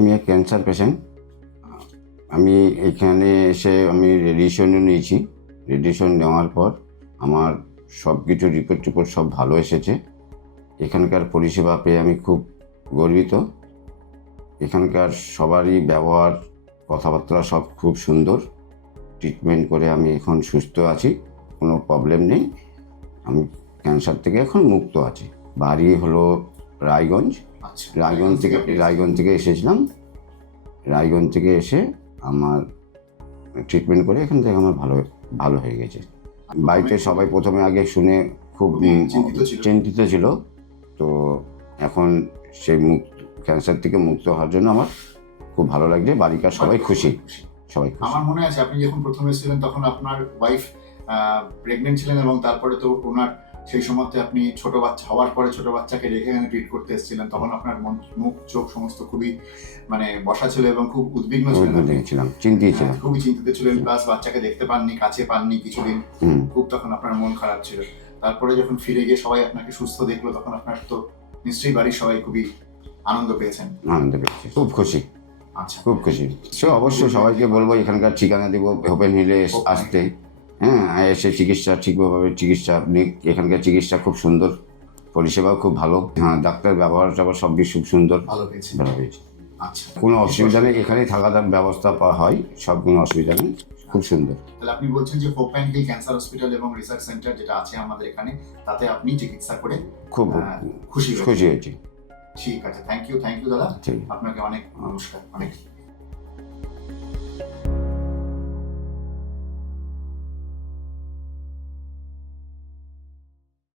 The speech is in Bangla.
আমি এক ক্যান্সার পেশেন্ট। আমি এখানে এসে আমি রেডিয়েশনও নিয়েছি। রেডিয়েশন নেওয়ার পর আমার সব কিছু রিপোর্ট সব ভালো এসেছে। এখানকার পরিষেবা পেয়ে আমি খুব গর্বিত। এখানকার সবারই ব্যবহার, কথাবার্তা সব খুব সুন্দর। ট্রিটমেন্ট করে আমি এখন সুস্থ আছি, কোনো প্রবলেম নেই। আমি ক্যান্সার থেকে এখন মুক্ত আছি। বাড়ি হলো রায়গঞ্জ। আচ্ছা, রায়গঞ্জ থেকে এসেছিলাম। রায়গঞ্জ থেকে এসে আমার ট্রিটমেন্ট করে এখান থেকে আমার ভালো হয়ে গেছে। বাড়িতে সবাই প্রথমে আগে শুনে খুব চিন্তিত ছিল, তো এখন সেই ক্যান্সার থেকে মুক্ত হওয়ার জন্য আমার খুব ভালো লাগছে। বাড়িকার সবাই খুশি। আমার মনে আছে আপনি যখন প্রথমে এসেছিলেন তখন আপনার ওয়াইফ প্রেগনেন্ট ছিলেন এবং তারপরে তো ওনার সেই সময়তে আপনি ছোট বাচ্চা হওয়ার পরে ছোট বাচ্চাকে রেখে এখানে ট্রিট করতে এসেছিলেন, তখন আপনার মুখ চোখ সমস্ত খুবই বসা ছিল এবং খুব উদ্বিগ্ন ছিলেন, চিন্তিত ছিলাম, খুবই চিন্তিত ছিলেন। প্লাস বাচ্চাকে দেখতে পাননি, কাছে পাননি কিছুদিন, খুব তখন আপনার মন খারাপ ছিল। তারপরে যখন ফিরে গিয়ে সবাই আপনাকে সুস্থ দেখলো তখন আপনার তো নিশ্চয়ই বাড়ির সবাই খুবই আনন্দ পেয়েছি, খুব খুশি। আচ্ছা, খুব খুশি। অবশ্যই সবাইকে বলবো এখানকার ঠিকানা দেবো, ওপেন হিলে আসতে। হ্যাঁ, এসে চিকিৎসা ঠিকভাবে চিকিৎসা, এখানকার চিকিৎসা খুব সুন্দর, পরিষেবাও খুব ভালো। হ্যাঁ, ডাক্তার ব্যবহার সব কিছু খুব সুন্দর, ভালো পেয়েছি। আচ্ছা, কোনো অসুবিধা নেই। এখানেই থাকার ব্যবস্থা হয়, সব কোনো অসুবিধা নেই, খুব সুন্দর। তাহলে আপনি বলছেন যে hope and heal cancer hospital এবং রিসার্চ সেন্টার যেটা আছে আমাদের এখানে, তাতে আপনি চিকিৎসা করে খুব খুশি হয়েছি। ঠিক আছে, থ্যাংক ইউ দাদা, ঠিক। আপনাকে অনেক নমস্কার, অনেক